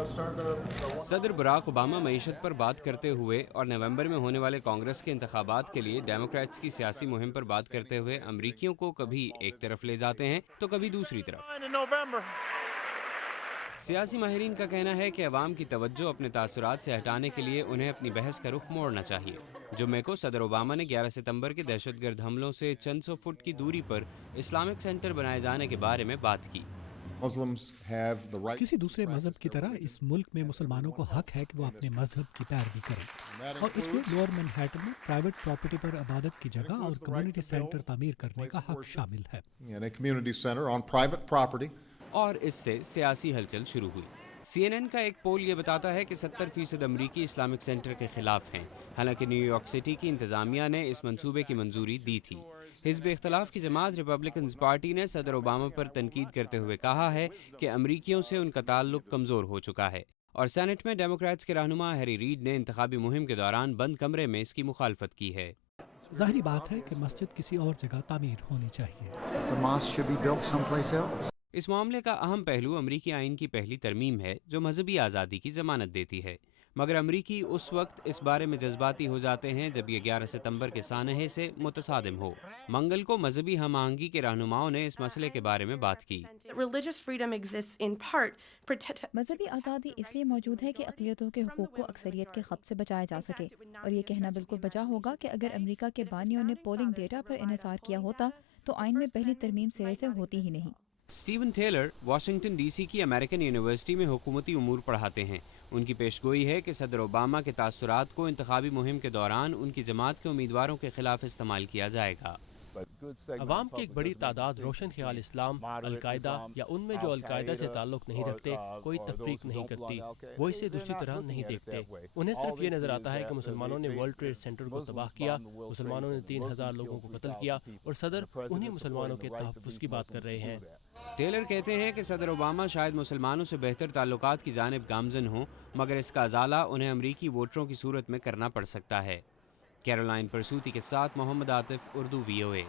सदर Barack Obama मईशत पर बात करते हुए और नवंबर में होने वाले कांग्रेस के इंतखाबात के लिए डेमोक्रेट्स की सियासी मुहिम पर बात करते हुए अमरीकियों को कभी एक तरफ ले जाते हैं तो कभी दूसरी तरफ। सियासी माहिरीन का कहना है कि अवाम की तवज्जो अपने तासुरात से हटाने के लिए उन्हें अपनी बहस का रुख मोड़ना चाहिए। जुम्मे को सदर ओबामा ने 11 सितंबर के दहशतगर्द हमलों से चंद सौ फुट की दूरी पर इस्लामिक सेंटर बनाए जाने के बारे में बात की। किसी दूसरे मजहब की तरह इस मुल्क में मुसलमानों को हक है कि वो अपने मजहब की पैरवी करें, और इसमें लोअर मैनहट्टन में प्राइवेट प्रॉपर्टी पर इबादत की जगह और कम्युनिटी सेंटर तामीर करने का हक शामिल है। और इससे सियासी हलचल शुरू हुई। CNN का एक पोल ये बताता है कि 70% अमरीकी इस्लामिक सेंटर के खिलाफ हैं। हालांकि न्यूयॉर्क सिटी की इंतजामिया ने इस मंसूबे की मंजूरी दी थी। हिज़्ब इख्तलाफ की जमात रिपब्लिकन पार्टी ने सदर ओबामा पर तनकीद करते हुए कहा है कि अमरीकियों से उनका ताल्लुक कमज़ोर हो चुका है, और सेनेट में डेमोक्रेट्स के रहनुमा हैरी रीड ने इंतखाबी मुहिम के दौरान बंद कमरे में इसकी मुखालफत की है। ज़ाहिरी बात है कि मस्जिद किसी और जगह तामीर होनी चाहिए। इस मामले का अहम पहलू अमरीकी आइन की पहली तरमीम है जो मजहबी आज़ादी की ज़मानत देती है, मगर अमरीकी उस वक्त इस बारे में जज्बाती हो जाते हैं जब ये 11 सितंबर के सानहे से मुतसादिम हो। मंगल को मजहबी हम-आहंगी के रहनुमाओं ने इस मसले के बारे में बात की। मजहबी आज़ादी इसलिए मौजूद है कि अक़लियतों के हुकूक़ को अक्सरियत के ख़ब्ज़ से बचाया जा सके, और ये कहना बिल्कुल बजा होगा कि अगर अमरीका के बानियों ने पोलिंग डेटा पर इन्हिसार किया होता तो आइन में पहली तरमीम सिरे से होती ही नहीं। स्टीवन टेलर वाशिंगटन DC की अमेरिकन यूनिवर्सिटी में हुकूमती उमूर पढ़ाते हैं। उनकी पेशगोई है कि सदर ओबामा के तासुरात को इंतखाबी मुहिम के दौरान उनकी जमात के उम्मीदवारों के खिलाफ इस्तेमाल किया जाएगा। अवाम की एक बड़ी तादाद रोशन ख्याल इस्लाम, अलकायदा या उनमें जो अलकायदा से ताल्लुक नहीं रखते कोई तफरीक नहीं करती, वो इसे दूसरी तरह नहीं देखते। उन्हें सिर्फ ये नजर आता है कि मुसलमानों ने वर्ल्ड ट्रेड सेंटर को तबाह किया, मुसलमानों ने 3000 लोगों को कत्ल किया, और सदर उन्हीं मुसलमानों के तहफ़्फ़ुज़ की बात कर रहे हैं। टेलर कहते हैं कि सदर ओबामा शायद मुसलमानों से बेहतर ताल्लुकात की जानिब गामजन हों, मगर इसका अजाला उन्हें अमरीकी वोटरों की सूरत में करना पड़ सकता है। कैरोलाइन परसूती के साथ मोहम्मद आतिफ, उर्दू VOA।